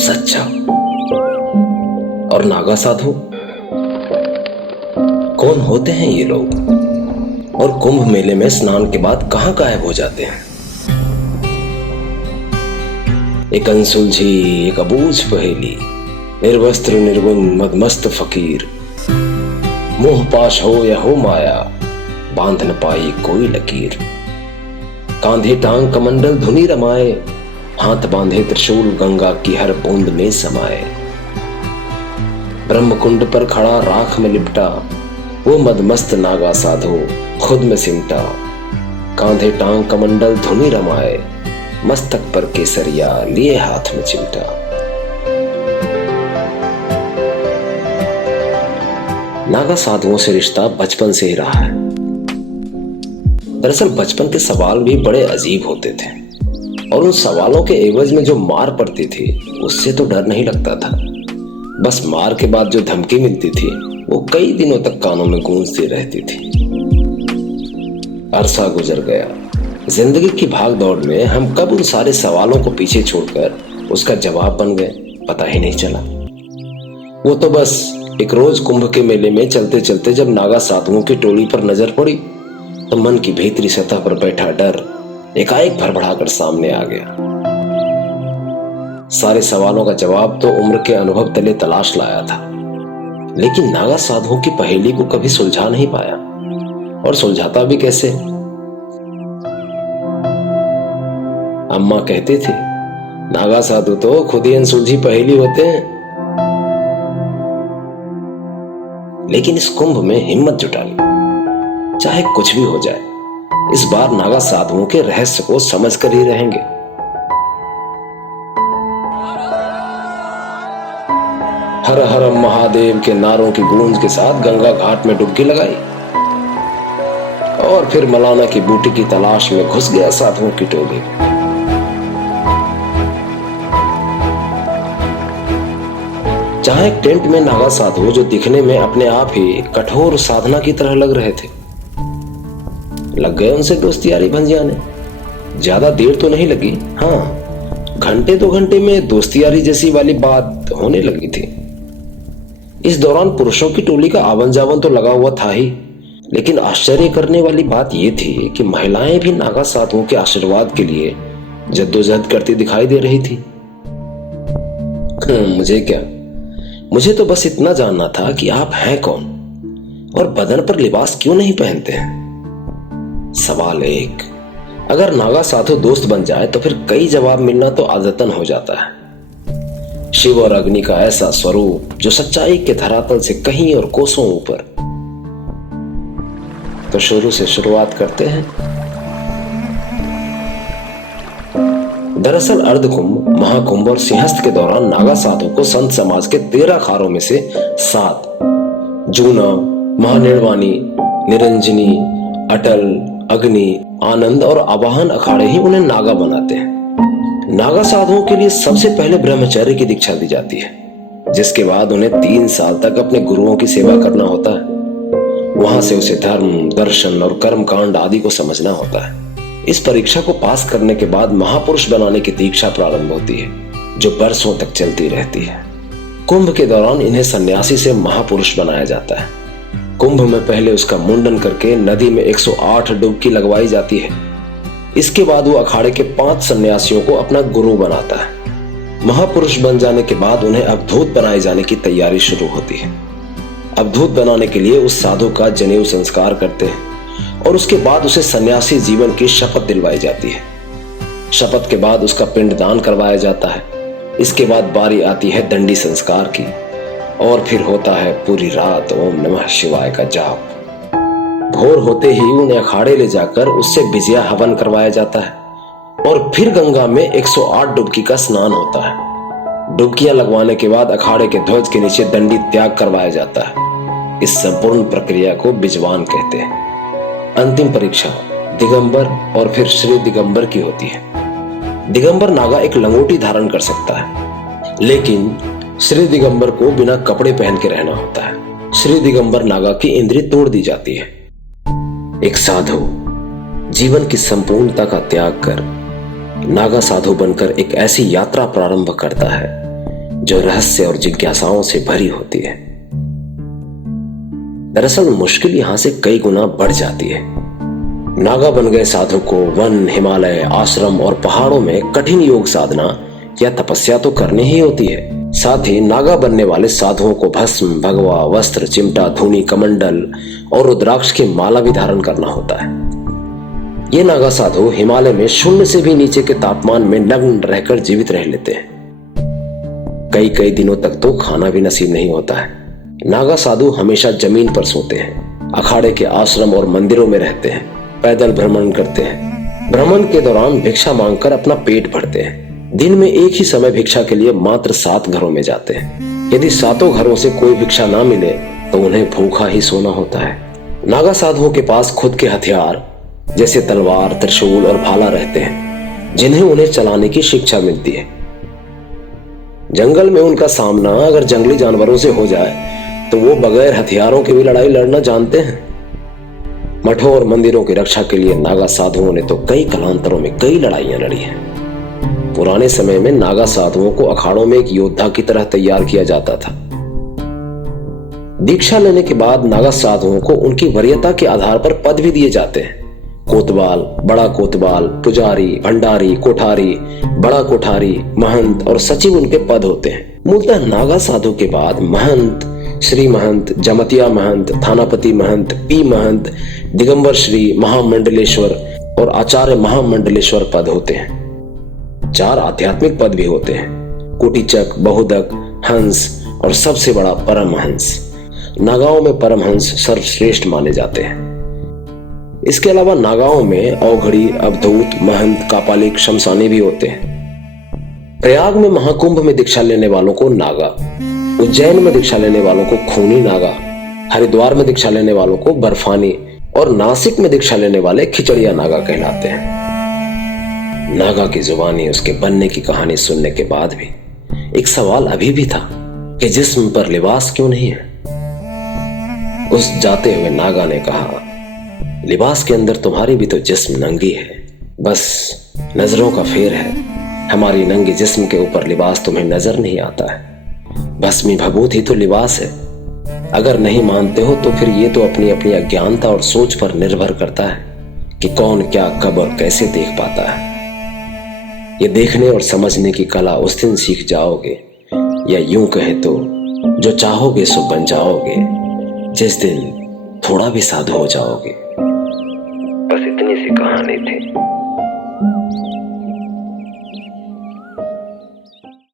सच्चा। और नागा साधु कौन होते हैं ये लोग, और कुंभ मेले में स्नान के बाद कहां गायब हो जाते हैं? एक अनसुलझी, एक अबूझ पहेली, निर्वस्त्र निर्गुण मदमस्त फकीर, मोह पाश हो या हो माया, बांध न पाई कोई लकीर। कांधे टांग कमंडल धुनी रमाए, हाथ बांधे त्रिशूल गंगा की हर बूंद में समाए। ब्रह्मकुंड पर खड़ा राख में लिपटा, वो मदमस्त नागा साधु खुद में सिमटा। कांधे टांग कमंडल धुनी रमाए, मस्तक पर केसरिया लिए हाथ में चिमटा। नागा साधुओं से रिश्ता बचपन से ही रहा है। दरअसल बचपन के सवाल भी बड़े अजीब होते थे, और उन सवालों के एवज में जो मार पड़ती थी उससे तो डर नहीं लगता था। बस मार के बाद जो धमकी मिलती थी वो कई दिनों तक कानों में गूंजती रहती थी। अरसा गुजर गया। जिंदगी की भाग दौड़ में हम कब उन सारे सवालों को पीछे छोड़कर उसका जवाब बन गए, पता ही नहीं चला। वो तो बस एक रोज कुंभ के मेले में चलते चलते जब नागा साधुओं की टोली पर नजर पड़ी तो मन की भीतरी सतह पर बैठा डर एकाएक भड़बड़ाकर सामने आ गया। सारे सवालों का जवाब तो उम्र के अनुभव तले तलाश लाया था, लेकिन नागा साधुओं की पहेली को कभी सुलझा नहीं पाया, और सुलझाता भी कैसे। अम्मा कहती थी, नागा साधु तो खुद ही अनसुलझी पहेली होते हैं। लेकिन इस कुंभ में हिम्मत जुटा ली, चाहे कुछ भी हो जाए, इस बार नागा साधुओं के रहस्य को समझ कर ही रहेंगे। हर हर महादेव के नारों की गूंज के साथ गंगा घाट में डुबकी लगाई, और फिर मलाना की बूटी की तलाश में घुस गया साधुओं की टोली। जहां एक टेंट में नागा साधु जो दिखने में अपने आप ही कठोर साधना की तरह लग रहे थे, लग गए उनसे दोस्ती यारी भंजियाने। ज्यादा देर तो नहीं लगी, हाँ घंटे 2 घंटे में दोस्ती यारी जैसी वाली बात होने लगी थी। इस दौरान पुरुषों की टोली का आवन जावन तो लगा हुआ था ही, लेकिन आश्चर्य करने वाली बात यह थी कि महिलाएं भी नागा साधुओं के आशीर्वाद के लिए जद्दोजहद करती दिखाई दे रही थी। मुझे क्या, मुझे तो बस इतना जानना था कि आप हैं कौन, और बदन पर लिबास क्यों नहीं पहनते हैं। सवाल 1, अगर नागा साधु दोस्त बन जाए तो फिर कई जवाब मिलना तो आदतन हो जाता है। शिव और अग्नि का ऐसा स्वरूप जो सच्चाई के धरातल से कहीं और कोसों ऊपर। तो शुरू से शुरुआत करते हैं। दरअसल अर्धकुंभ, महाकुंभ और सिंहस्थ के दौरान नागा साधु को संत समाज के 13 अखाड़ों में से 7 जूना, महानिर्वाणी, निरंजनी, अटल, अग्नि, आनंद और आवाहन अखाड़े ही उन्हें नागा बनाते हैं। नागा साधुओं के लिए सबसे पहले ब्रह्मचर्य की दीक्षा दी जाती है, जिसके बाद उन्हें 3 साल तक अपने गुरुओं की सेवा करना होता है। वहां से उसे धर्म, दर्शन और कर्म कांड आदि को समझना होता है। इस परीक्षा को पास करने के बाद महापुरुष बनाने की दीक्षा प्रारंभ होती है, जो बरसों तक चलती रहती है। कुंभ के दौरान इन्हें सन्यासी से महापुरुष बनाया जाता है। कुंभ में पहले उसका मुंडन करके नदी में 108 डुबकी लगवाई जाती है। इसके बाद वो अखाड़े के 5 सन्यासियों को अपना गुरु बनाता है। महापुरुष बन जाने के बाद उन्हें अवधूत बनाए जाने की तैयारी शुरू होती है। अवधूत बनाने के लिए उस साधु का जनेऊ संस्कार करते हैं, और उसके बाद उसे सन्यासी जीवन की शपथ दिलवाई जाती है। शपथ के बाद उसका पिंडदान करवाया जाता है। इसके बाद बारी आती है दंडी संस्कार की, और फिर होता है पूरी रात ओम नमः शिवाय का जाप। भोर होते ही उन्हें अखाड़े ले जाकर उससे विजया हवन करवाया जाता है, और फिर गंगा में 108 डुबकी का स्नान होता है। डुबकियां लगवाने के बाद अखाड़े के ध्वज के नीचे दंडी त्याग करवाया जाता है। इस संपूर्ण प्रक्रिया को बिजवान कहते हैं। अंतिम परीक्षा दिगंबर और फिर श्री दिगंबर की होती है। दिगंबर नागा एक लंगोटी धारण कर सकता है, लेकिन श्री दिगंबर को बिना कपड़े पहन के रहना होता है। श्री दिगंबर नागा की इंद्री तोड़ दी जाती है। एक साधु जीवन की संपूर्णता का त्याग कर नागा साधु बनकर एक ऐसी यात्रा प्रारंभ करता है जो रहस्य और जिज्ञासाओं से भरी होती है। दरअसल मुश्किल यहां से कई गुना बढ़ जाती है। नागा बन गए साधु को वन, हिमालय, आश्रम और पहाड़ों में कठिन योग साधना या तपस्या तो करनी ही होती है। साथ ही नागा बनने वाले साधुओं को भस्म, भगवा, वस्त्र, चिमटा, धूनी, कमंडल और रुद्राक्ष की माला भी धारण करना होता है। ये नागा साधु हिमालय में शून्य से भी नीचे के तापमान में नग्न रहकर जीवित रह लेते हैं। कई कई दिनों तक तो खाना भी नसीब नहीं होता है। नागा साधु हमेशा जमीन पर सोते हैं, अखाड़े के आश्रम और मंदिरों में रहते हैं, पैदल भ्रमण करते हैं। भ्रमण के दौरान भिक्षा मांगकर अपना पेट भरते हैं। दिन में एक ही समय भिक्षा के लिए मात्र 7 घरों में जाते हैं। यदि 7 घरों से कोई भिक्षा ना मिले तो उन्हें भूखा ही सोना होता है। नागा साधुओं के पास खुद के हथियार जैसे तलवार, त्रिशूल और भाला रहते हैं, जिन्हें उन्हें चलाने की शिक्षा मिलती है। जंगल में उनका सामना अगर जंगली जानवरों से हो जाए तो वो बगैर हथियारों की भी लड़ाई लड़ना जानते हैं। मठों और मंदिरों की रक्षा के लिए नागा साधुओं ने तो कई कालांतरों में कई लड़ाइयां लड़ी हैं। पुराने समय में नागा साधुओं को अखाड़ों में एक योद्धा की तरह तैयार किया जाता था। दीक्षा लेने के बाद नागा साधुओं को उनकी वरीयता के आधार पर पद भी दिए जाते हैं। कोतवाल, बड़ा कोतवाल, पुजारी, भंडारी, कोठारी, बड़ा कोठारी, महंत और सचिव उनके पद होते हैं। मूलतः नागा साधु के बाद महंत, श्री महंत, जमतिया महंत, थानापति महंत, पी महंत, दिगंबर श्री, महामंडलेश्वर और आचार्य महामंडलेश्वर पद होते हैं। 4 आध्यात्मिक पद भी होते हैं, कुटीचक, बहुदक, हंस और सबसे बड़ा परमहंस। नागाओं में परमहंस सर्वश्रेष्ठ माने जाते हैं। इसके अलावा नागाओं में अवघड़ी, अवधूत, महंत, कापालिक, शमशानी भी होते हैं। प्रयाग में महाकुंभ में दीक्षा लेने वालों को नागा, उज्जैन में दीक्षा लेने वालों को खूनी नागा, हरिद्वार में दीक्षा लेने वालों को बर्फानी और नासिक में दीक्षा लेने वाले खिचड़िया नागा कहलाते हैं। नागा की जुबानी उसके बनने की कहानी सुनने के बाद भी एक सवाल अभी भी था कि जिस्म पर लिबास क्यों नहीं है। उस जाते हुए नागा ने कहा, लिबास के अंदर तुम्हारी भी तो जिस्म नंगी है, बस नजरों का फेर है। हमारी नंगे जिस्म के ऊपर लिबास तुम्हें नजर नहीं आता है। भस्मी भभूत ही तो लिबास है। अगर नहीं मानते हो तो फिर ये तो अपनी अपनी अज्ञानता और सोच पर निर्भर करता है कि कौन क्या, कब और कैसे देख पाता है। ये देखने और समझने की कला उस दिन सीख जाओगे, या यूं कहे तो जो चाहोगे सो बन जाओगे, जिस दिन थोड़ा भी साधु हो जाओगे। बस इतनी सी कहानी थी।